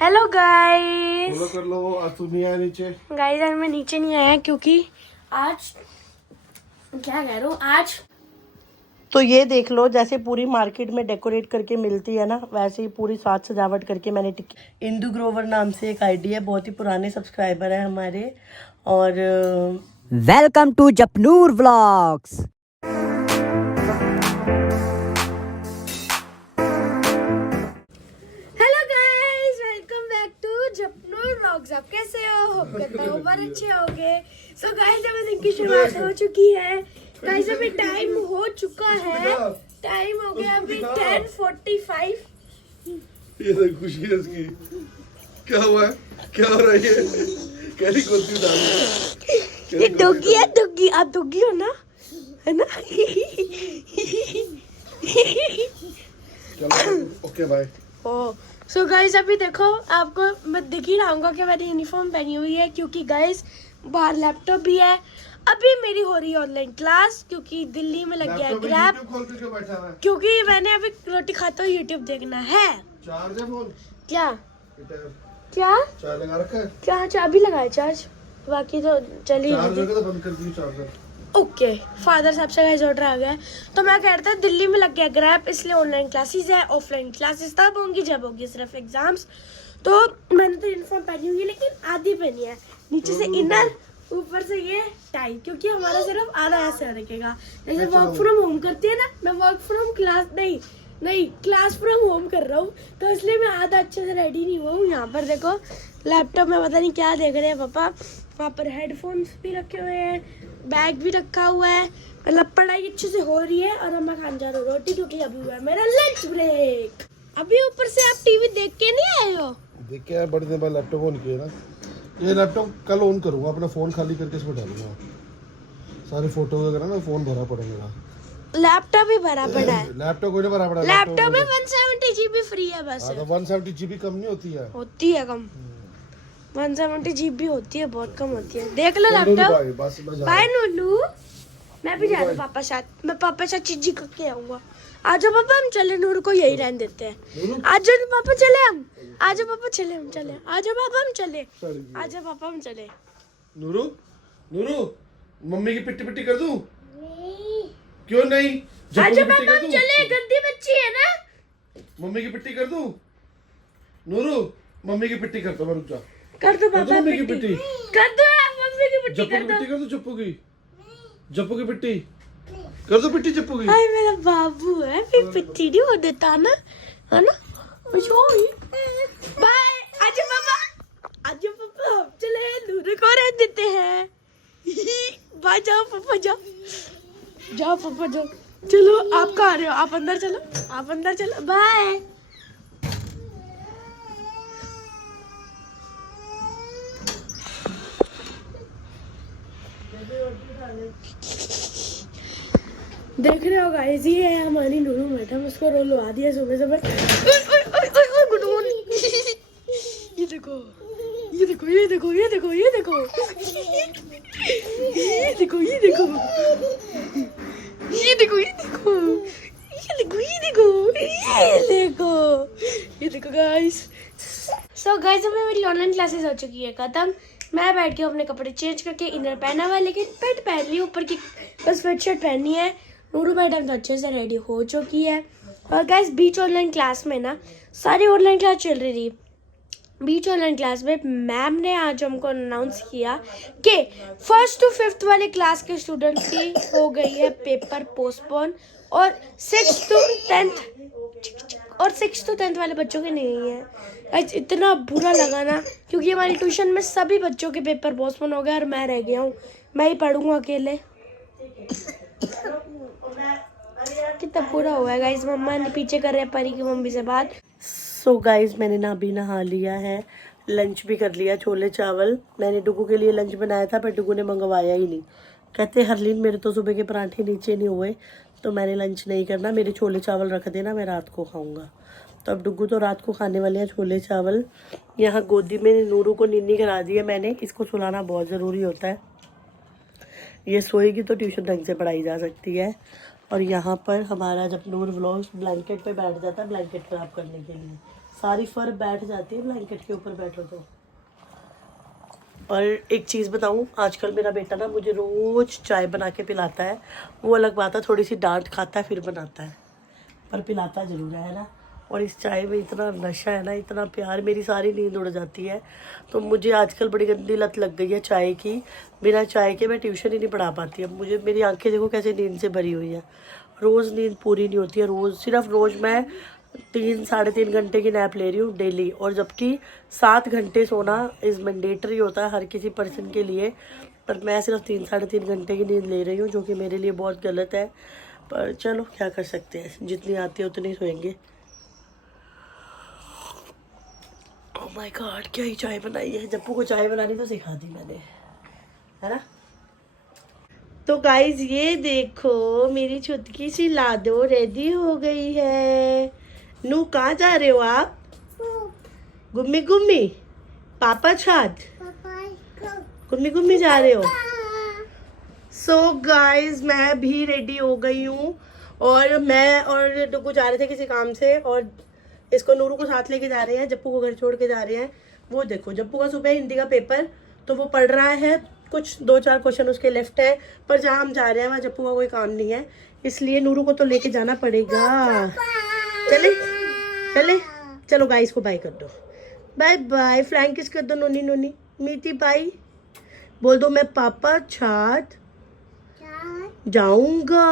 Hello guys. Follow कर लो। आज तू नहीं आया नीचे। गाइस आज मैं नीचे नहीं आया क्योंकि आज क्या कह रहा हूँ आज। तो ये देख लो, जैसे पूरी मार्केट में डेकोरेट करके मिलती है ना, वैसे ही पूरी साज सजावट करके मैंने टिक्की। इंदू ग्रोवर नाम से एक आईडी है, बहुत ही पुराने सब्सक्राइबर है हमारे। और welcome to Japnoor vlogs. Hello guys, welcome back to Japnoor vlogs. आप कैसे हो? होप करता हूँ बहुत अच्छे होंगे। सो गाइस अभी दिन की शुरुआत हो चुकी है। गाइस अभी टाइम हो चुका है, टाइम हो गया अभी 10:45। ये देख खुशी है इसकी। क्या हुआ है? क्या हो रहा है ये? कैसी कुर्सी डाली? ये डॉगी है, डॉगी। आप डॉगी हो ना, है ना? चलो ओके बाय। सो गाइस अभी देखो, आपको मैं दिख ही रहा हूँ कि मैंने यूनिफॉर्म पहनी हुई है क्योंकि गाइस बाहर लैपटॉप भी है। अभी मेरी हो रही है ऑनलाइन क्लास क्योंकि दिल्ली में लग गया है ग्रैब। YouTube खोल के क्यों बैठा है? क्योंकि मैंने अभी रोटी खाता हुआ यूट्यूब देखना है। चार्ज है फोन? क्या बेटा, क्या चार्ज लगा रखा है? क्या चाबी लगाए चार्ज, बाकी तो चली चार्ज गई। लगा तो बंद कर दियो चार्जर। ओके फादर साहब से गाइस ऑर्डर आ गया है। तो मैं कह रहा था दिल्ली में लग गया ग्रैब, इसलिए ऑनलाइन क्लासेस है। ऑफलाइन क्लासेस तब होंगी जब होगी सिर्फ एग्जाम्स। तो मैंने तो यूनिफॉर्म पहनी हुई है लेकिन आधी पहनी है, नीचे से इनर, ऊपर से ये टाई, क्योंकि हमारा सिर्फ आधा ऐसे रखेगा। जैसे वर्क फ्रॉम होम करती है ना, मैं वर्क फ्रॉम क्लास नहीं क्लास फ्रॉम होम कर रहा हूँ, तो इसलिए मैं आधा अच्छे से रेडी नहीं हुआ हूँ। यहाँ पर देखो लैपटॉप में पता नहीं क्या देख रहे हैं पापा। वहाँ पर हेडफोन्स भी रखे हुए हैं, बैग भी रखा हुआ है। मतलब पढ़ाई अच्छे से हो रही है। और अब मैं खाने जा रहा हूँ रोटी क्योंकि अभी हुआ है मेरा लंच ब्रेक। अभी ऊपर से आप टीवी देख के नहीं आए हो? देख के आया, बड़े दिन बाद लैपटॉप ऑन किया ना। ये लैपटॉप कल ऑन करूंगा, अपना फोन खाली करके इसमें डालूंगा सारे फोटो वगैरह ना। फोन भरा पड़ा मेरा, लैपटॉप ही भरा पड़ा है। लैपटॉप कोई नहीं भरा पड़ा। लैपटॉप में 170 GB फ्री है बस। हाँ तो 170 GB कम नहीं होती है। होती है कम, 170 GB होती है, बहुत कम होती है। देख लो चलो लैपटॉप। भाई, बस मैं जा रहा बाय नूनू, मैं भी जा रहा हूँ पापा साथ। मैं पापा साथ चीजी करके आऊंगा। आज पापा हम चले, नूर को यही रहने देते हैं। आज पापा चले हम, आज पापा चले हम, चले आज पापा हम चले, आज पापा हम चले। नूरू, नूरू, मम्मी की पिट्टी पिट्टी कर दूं? क्यों नहीं? आज जप्पू की पिट्टी पापा कर हम दूं? चले, गंदी बच्ची है ना। मम्मी की पिट्टी कर दूं? नूरू, मम्मी की पिट्टी कर दो, मैं रुक जा। कर दो कर दो पापा मम्मी की पिट्टी, पिट्टी। कर दो मम्मी की पिट्टी, जप्पू कर की दो। पिट्टी कर दो, जप्पू की। जप्पू की पिट्टी कर दो, पिट्टी जप्पू की। हाय मेरा बाबू है, फिर पिट्टी नहीं हो देता ना, है ना? बाय। आज पापा, आज पापा हम चले, नूर को रहने देते हैं। बाय, जाओ पापा जाओ, जाओ पापा जाओ। चलो आप कहाँ आ रहे हो? आप अंदर चलो, आप अंदर चलो। बाय। देख रहे हो गाइस, ये है हमारी नूनू मैडम। उसको रोलवा दिया सुबह सुबह। Good morning. ये देखो, ये देखो, ये देखो, ये देखो, ये देखो, ये देखो, ये देखो, ये देखो, ये देखो, ये देखो, ये देखो, ये देखो, ये देखो गाइस। सो गाइस अभी मेरी ऑनलाइन क्लासेस हो चुकी है खत्म। मैं बैठ के अपने कपड़े चेंज करके इनर पहना हुआ है, लेकिन पेंट पहन ली, ऊपर की बस स्वेट शर्ट पहननी है। नूरू मैडम तो अच्छे से रेडी हो चुकी है। और गाइस बीच ऑनलाइन क्लास में ना सारी ऑनलाइन क्लास चल रही थी। बीच ऑनलाइन क्लास में मैम ने आज हमको अनाउंस किया कि 1st to 5th वाले क्लास के स्टूडेंट्स की हो गई है पेपर पोस्टपोन, और 6th to 10th वाले बच्चों के नहीं है। गाइस इतना बुरा लगा ना, क्योंकि हमारी ट्यूशन में सभी बच्चों के पेपर पोस्टपोन हो गए और मैं रह गया हूँ। मैं ही पढ़ूंगा अकेले। कितना बुरा हुआ है गाइस। मम्मा ने पीछे कर रहे हैं परी की मम्मी से बात। सो गाइस मैंने ना अभी नहा लिया है, लंच भी कर लिया, छोले चावल। मैंने डुगू के लिए लंच बनाया था पर डुगू ने मंगवाया ही नहीं। कहते हरलीन मेरे तो सुबह के पराठे नीचे नहीं हुए, तो मैंने लंच नहीं करना, मेरे छोले चावल रख देना, मैं रात को खाऊंगा। तो अब डुगू तो रात को खाने वाले हैं छोले चावल। यहाँ गोदी में नूरू को नीनी करा दी है मैंने, इसको सुलाना बहुत ज़रूरी होता है। ये सोएगी तो ट्यूशन ढंग से पढ़ाई जा सकती है। और यहाँ पर हमारा जब नूर व्लॉग्स ब्लैंकेट पे बैठ जाता है ब्लैंकेट खराब करने के लिए। सारी फर बैठ जाती है ब्लैंकेट के ऊपर बैठो तो। और एक चीज़ बताऊं, आजकल मेरा बेटा ना मुझे रोज़ चाय बना के पिलाता है। वो अलग बात है, थोड़ी सी डांट खाता है फिर बनाता है, पर पिलाता ज़रूर है ना। और इस चाय में इतना नशा है ना, इतना प्यार, मेरी सारी नींद उड़ जाती है। तो मुझे आजकल बड़ी गंदी लत लग गई है चाय की। बिना चाय के मैं ट्यूशन ही नहीं पढ़ा पाती। अब मुझे, मेरी आंखें देखो कैसे नींद से भरी हुई है। रोज़ नींद पूरी नहीं होती है। रोज़ मैं 3-3.5 घंटे की नैप ले रही हूँ डेली। और जबकि 7 घंटे सोना इज़ मैंडेटरी होता है हर किसी पर्सन के लिए, पर मैं सिर्फ 3-3.5 घंटे की नींद ले रही हूँ, जो कि मेरे लिए बहुत गलत है। पर चलो क्या कर सकते हैं, जितनी आती है उतनी सोएंगे। ओह माय गॉड, क्या ही चाय बनाई है। जप्पू को चाय बनानी तो सिखा दी मैंने, है ना। तो गाइज ये देखो, मेरी छुटकी सी लाडो रेडी हो गई है। नू कहाँ जा रहे हो आप? गुम्मी गुम्मी पापा छाद गुम्मी गुम्मी जा रहे हो। सो गाइज मैं भी रेडी हो गई हूँ, और मैं और डुगू जा रहे थे किसी काम से, और इसको नूरू को साथ लेके जा रहे हैं, जप्पू को घर छोड़ के जा रहे हैं। वो देखो, जप्पू का सुबह हिंदी का पेपर, तो वो पढ़ रहा है। कुछ 2-4 क्वेश्चन उसके लेफ्ट है, पर जहाँ हम जा रहे हैं वहाँ जप्पू का कोई काम नहीं है, इसलिए नूरू को तो लेके जाना पड़ेगा। चले चले, चलो गाइस को बाय कर दो। बाय बाय, फ्लैंक किस कर दो नोनी नोनी, मीठी बाई बोल दो। मैं पापा छात जाऊंगा,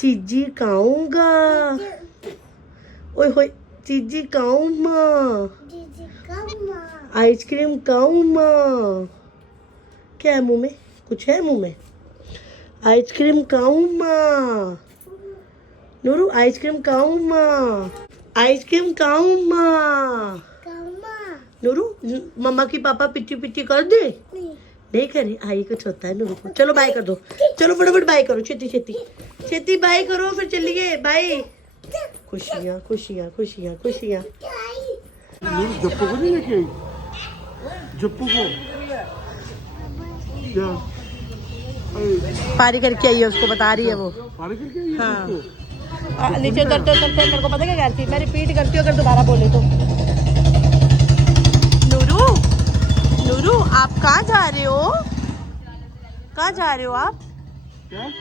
चीजी खाऊंगा। ओए होए, चीजी खाऊं माँ, आइसक्रीम खाऊं माँ। क्या है मुंह में? कुछ है मुंह में? आइसक्रीम खाऊं माँ। नूरू आइसक्रीम खाऊं माँ, आइसक्रीम खाऊं माँ। नूरू मम्मा की पापा पिट्टी पिट्टी कर दे। नहीं करे, आई कुछ होता है नूरू को। चलो बाय कर दो, चलो फटाफट बाय करो, छेती छेती छेती बाय करो, फिर चलिए बाय। खुशियाँ खुशियाँ खुशियाँ खुशियाँ। जप्पू को नहीं लेके आई? जप्पू को क्या पारी करके आई है, उसको बता रही है वो। पानी करके आई है हाँ। जप्पू? नीचे उतरते उतरते मेरे को पता क्या कहती, मैं रिपीट करती हूँ अगर दोबारा बोले तो। नूरू नूरू आप कहाँ जा रहे हो? कहाँ जा रहे हो आप? क्या?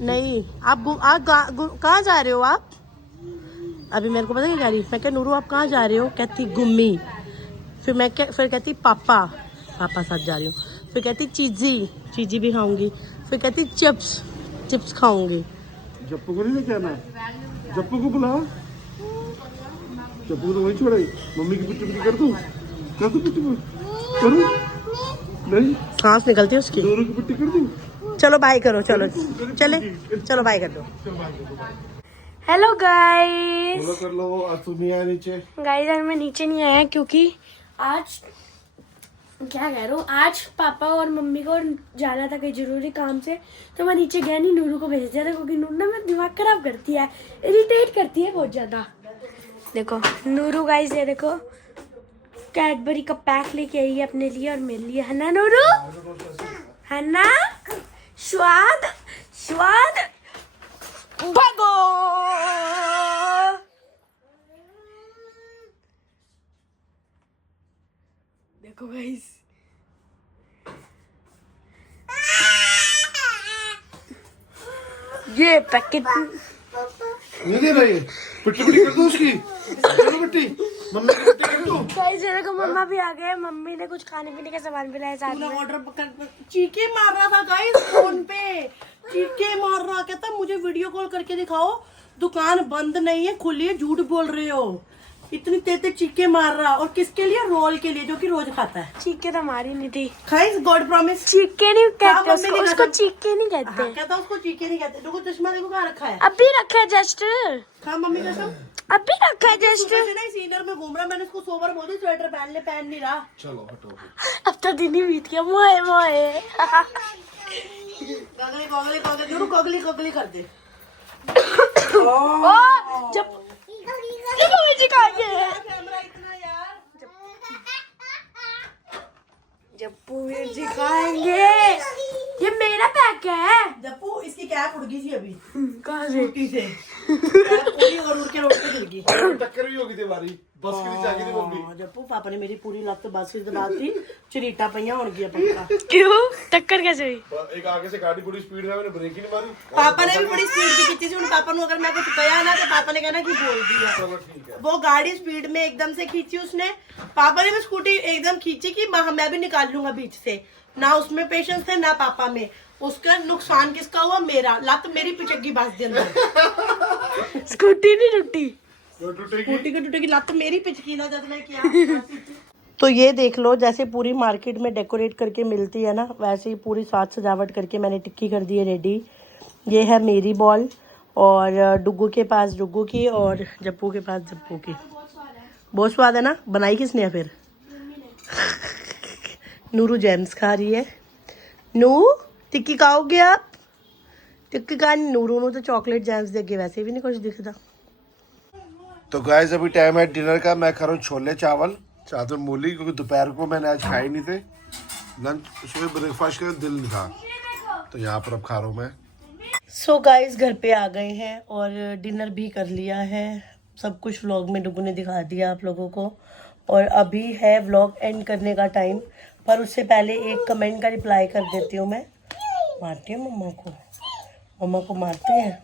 नहीं, आप कहाँ जा रहे हो आप? अभी मेरे को पता क्या कह रही, मैं क्या नूरू आप कहाँ जा रहे हो? कहती गुम्मी। फिर कहती पापा साथ जा रही हूँ। फिर कहती चीजी भी खाऊंगी। फिर कहती चिप्स खाऊंगी। जप्पू को नहीं लेके आना? जप्पू को बुला। जप्पू को तो वहीं छोड़े। मम्मी की पिट्टी पिट्टी कर दूं? कर दूं पिट्टी करूं? नहीं, सांस निकलती है उसकी। नूरू की पिट्टी कर दूं? चलो बाय करो, चलो चले, चलो बाय कर दो। Hello guys. बोलो कर लो। आज तू नहीं आया नीचे? गाइस आज मैं नीचे नहीं आया क्योंकि आज क्या कह रहा हूँ, आज पापा और मम्मी को जाना था कहीं जरूरी काम से, तो मैं नीचे गया नहीं, नूरू को भेज दिया था, क्योंकि नूरू ना मेरा दिमाग खराब करती है, इरिटेट करती है बहुत ज्यादा। देखो नूरू गाइस, ये देखो कैडबरी का पैक लेके आई है अपने लिए और मेरे लिए, है ना नूरू? है ना? स्वाद स्वाद भागो। देखो गाइस, ये पैकेट नहीं दे रही है। पिट्टी पिट्टी कर दो उसकी। चलो पिट्टी, मम्मी की पिट्टी कर दो। गाइस ये देखो मम्मा भी आ गए, मम्मी ने कुछ खाने पीने का सामान भी लाया साथ में। ऑर्डर चीखे मार रहा था गाइस फोन पे, चीखे मार रहा, कहता मुझे वीडियो कॉल करके दिखाओ, दुकान बंद नहीं है खुली है, झूठ बोल रहे हो। इतनी तेज चीखे मार रहा, और किसके लिए? रोल के लिए, जो कि रोज खाता है। चीके तो मारी नहीं थी। खाइस गॉड प्रॉमिस। चीके नहीं कहते मम्मी ने उसको कहा- चीके नहीं कहते। हाँ, कहता उसको चीखे नहीं कहते। देखो चश्मा देखो कहाँ रखा है। अभी रखा है जस्ट, खा मम्मी कसम, अभी रखा है जस्ट। सुबह से नहीं सीनियर में घूम रहा, मैंने उसको 100 बार बोल दी स्वेटर पहन ले, पहन नहीं रहा। चलो हटो। अब तो दिन ही बीत गया। मोए मोए गगली गगली गगली नूरू, गगली गगली कर दे। ओ जब जी खाएंगे कैमरा इतना यार, जप्पू वीर जी खाएंगे। ये मेरा पैक है। जप्पू इसकी कैप उड़ गई थी अभी कहाँ से? छुट्टी से। पूरी और उड़ के रोड पे गिर गई। टक्कर भी होगी थी हमारी, बस के नीचे आ गई थी मम्मी। जप्पू पापा ने मेरी पूरी लत बस की दबाती, चरीटा पईया होन गया पक्का। क्यों टक्कर कैसे हुई? एक आगे से गाड़ी बड़ी स्पीड में, मैंने ब्रेक ही नहीं मारी। पापा ने भी बड़ी स्पीड की थी उन पापा ने, अगर मैं कुछ कहा ना तो पापा ने कहना कि बोल दिया। चलो ठीक है। वो गाड़ी स्पीड में एकदम से खींची उसने, पापा ने भी स्कूटी एकदम खींची कि मैं भी निकाल लूंगा बीच से। ना उसमें पेशेंस थे ना पापा में। उसका नुकसान किसका हुआ? मेरा। लत मेरी पिचकी बस दे अंदर। स्कूटी नहीं टूटी, तो टूटेगी। स्कूटी को टूटेगी, लत मेरी पिचकी ना जब मैं किया। तो ये देख लो, जैसे पूरी मार्केट में डेकोरेट करके मिलती है ना, वैसे ही पूरी साज सजावट करके मैंने टिक्की कर दी है रेडी। ये है मेरी बॉल, और डुग्गू के पास डुग्गू की, और जप्पू के पास जप्पू की। बहुत स्वाद है ना? बनाई किसने है फिर? नूरू जेम्स खा रही है। नू टिक्की खाओगे आप? टिक्की खा। नूरू ने तो चॉकलेट जेम्स देके वैसे भी नहीं कुछ दिखता। तो गाइस अभी टाइम है डिनर का। मैं खा रहा हूँ छोले चावल, साथ में मूली, क्योंकि दोपहर को मैंने आज खाए नहीं थे। लंच सुबह ब्रेकफास्ट का दिल नहीं था, तो यहाँ पर अब खा रहा हूँ मैं। सो गाइस घर पे आ गए हैं और डिनर भी कर लिया है। सब कुछ व्लॉग में डुगू ने दिखा दिया आप लोगों को, और अभी है व्लॉग एंड करने का टाइम। पर उससे पहले एक कमेंट का रिप्लाई कर देती हूँ मैं। मारती हूँ मम्मा को मारते हैं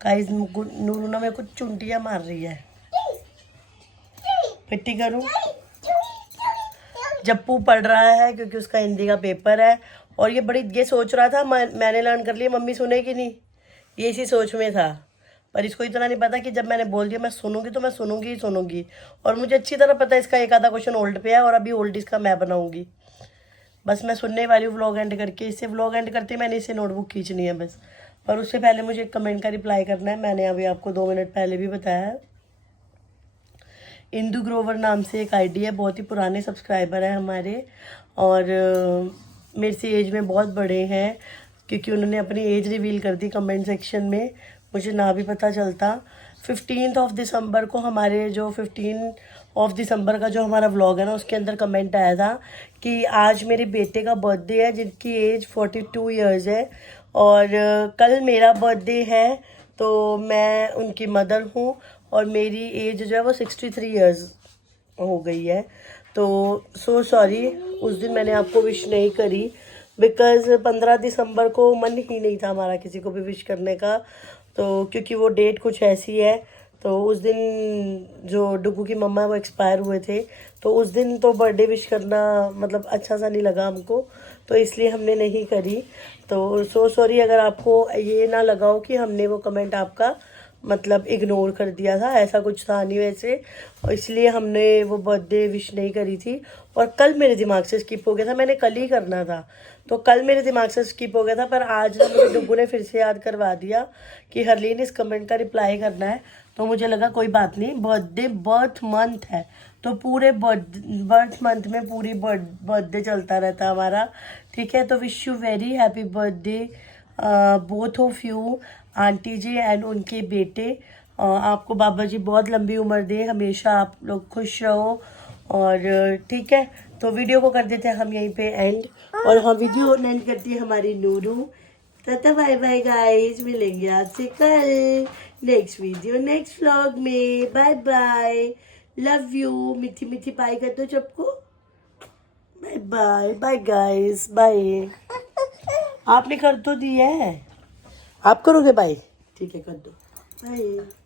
गाइस। नूरू ना मेरे को चुंटियाँ मार रही है। पिट्टी करूँ? जप्पू पढ़ रहा है क्योंकि उसका हिंदी का पेपर है, और ये सोच रहा था मैंने लर्न कर लिया, मम्मी सुनेगी नहीं, ये इसी सोच में था। पर इसको इतना नहीं पता कि जब मैंने बोल दिया मैं सुनूंगी तो मैं सुनूंगी ही सुनूंगी। और मुझे अच्छी तरह पता है इसका एक आधा क्वेश्चन ओल्ड पे है, और अभी ओल्ड इसका मैं बनाऊंगी। बस मैं सुनने वाली हूँ व्लॉग एंड करके। इससे व्लॉग एंड करते मैंने इसे नोटबुक खींचनी है बस। पर उससे पहले मुझे एक कमेंट का रिप्लाई करना है। मैंने अभी आपको 2 मिनट पहले भी बताया है। इंदू ग्रोवर नाम से एक आईडी है, बहुत ही पुराने सब्सक्राइबर हैं हमारे, और मेरे से एज में बहुत बड़े हैं, क्योंकि उन्होंने अपनी एज रिवील कर दी कमेंट सेक्शन में। मुझे ना भी पता चलता। 15 दिसंबर को हमारे जो 15 दिसंबर का जो हमारा व्लॉग है ना, उसके अंदर कमेंट आया था कि आज मेरे बेटे का बर्थडे है, जिनकी एज 42 ईयर्स है, और कल मेरा बर्थडे है, तो मैं उनकी मदर हूँ, और मेरी एज जो है वो 63 ईयर्स हो गई है। तो सो सॉरी, उस दिन मैंने आपको विश नहीं करी, बिकॉज़ 15 दिसंबर को मन ही नहीं था हमारा किसी को भी विश करने का। तो क्योंकि वो डेट कुछ ऐसी है, तो उस दिन जो डुगू की मम्मा वो एक्सपायर हुए थे, तो उस दिन तो बर्थडे विश करना मतलब अच्छा सा नहीं लगा हमको, तो इसलिए हमने नहीं करी। तो सो सॉरी अगर आपको ये ना लगा हो कि हमने वो कमेंट आपका मतलब इग्नोर कर दिया था, ऐसा कुछ था नहीं वैसे, और इसलिए हमने वो बर्थडे विश नहीं करी थी। और कल मेरे दिमाग से स्किप हो गया था, मैंने कल ही करना था, तो कल मेरे दिमाग से स्किप हो गया था। पर आज ना मुझे डुगू ने फिर से याद करवा दिया कि हरलीन इस कमेंट का रिप्लाई करना है, तो मुझे लगा कोई बात नहीं, बर्थ मंथ है, तो पूरे बर्थ मंथ में पूरी बर्थडे चलता रहता हमारा, ठीक है। तो wish you very happy birthday both of you, aunty ji and उनके बेटे। आपको बाबा जी बहुत लंबी उम्र दे, हमेशा आप लोग खुश रहो, और ठीक है। तो वीडियो को कर देते हैं हम यहीं पे एंड, और हाँ वीडियो एंड करती है हमारी Nooru. Tata bye bye guys, मिलेंगे आपसे कल नेक्स्ट वीडियो नेक्स्ट व्लॉग में। Bye bye, love you. मीठी मीठी बाय कर दो सबको। Bye bye bye guys, bye. आपने कर तो दिया है, आप करोगे बाय? ठीक है कर दो, बाय।